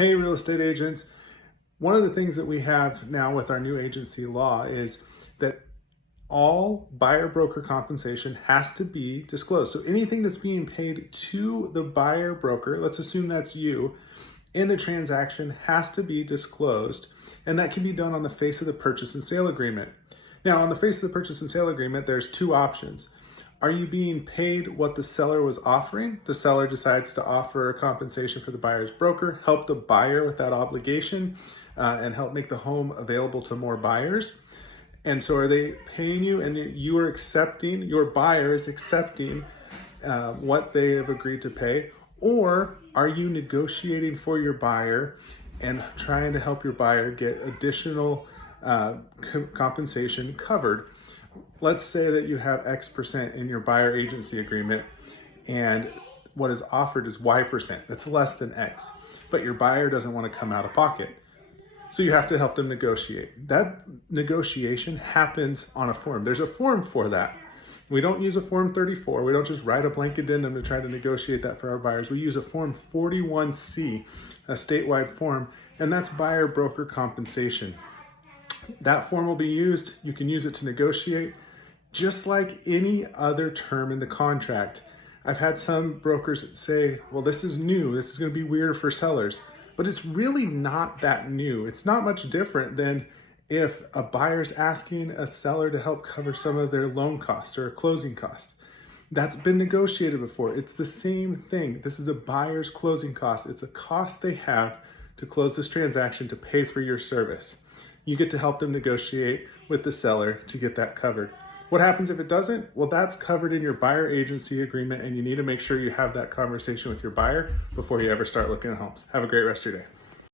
Hey, real estate agents. One of the things that we have now with our new agency law is that all buyer broker compensation has to be disclosed. So anything that's being paid to the buyer broker, let's assume that's you, in the transaction has to be disclosed, and that can be done on the face of the purchase and sale agreement. Now, on the face of the purchase and sale agreement, there's two options. Are you being paid what the seller was offering? The seller decides to offer compensation for the buyer's broker, help the buyer with that obligation, and help make the home available to more buyers. And so are they paying you and you are accepting, your buyer is accepting what they have agreed to pay? Or are you negotiating for your buyer and trying to help your buyer get additional compensation covered? Let's say that you have X% in your buyer agency agreement and what is offered is Y%. That's less than X, but your buyer doesn't want to come out of pocket. So you have to help them negotiate. That negotiation happens on a form. There's a form for that. We don't use a Form 34. We don't just write a blank addendum to try to negotiate that for our buyers. We use a Form 41C, a statewide form, and that's buyer broker compensation. That form will be used. You can use it to negotiate just like any other term in the contract. I've had some brokers say, well, this is new. This is going to be weird for sellers. But it's really not that new. It's not much different than if a buyer's asking a seller to help cover some of their loan costs or closing costs. That's been negotiated before. It's the same thing. This is a buyer's closing cost. It's a cost they have to close this transaction to pay for your service. You get to help them negotiate with the seller to get that covered. What happens if it doesn't? Well, that's covered in your buyer agency agreement, and you need to make sure you have that conversation with your buyer before you ever start looking at homes. Have a great rest of your day.